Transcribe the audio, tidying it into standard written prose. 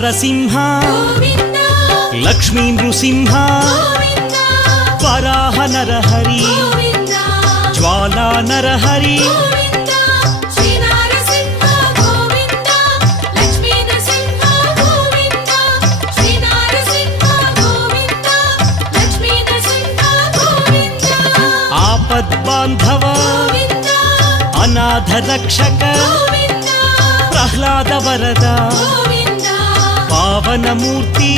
నారసింహ లక్ష్మీ నృసింహ వరాహ నరహరి జ్వాలా నరహరి ఆపద్బాంధవ అనాథ రక్షక ప్రహ్లాద వరద పావనమూర్తి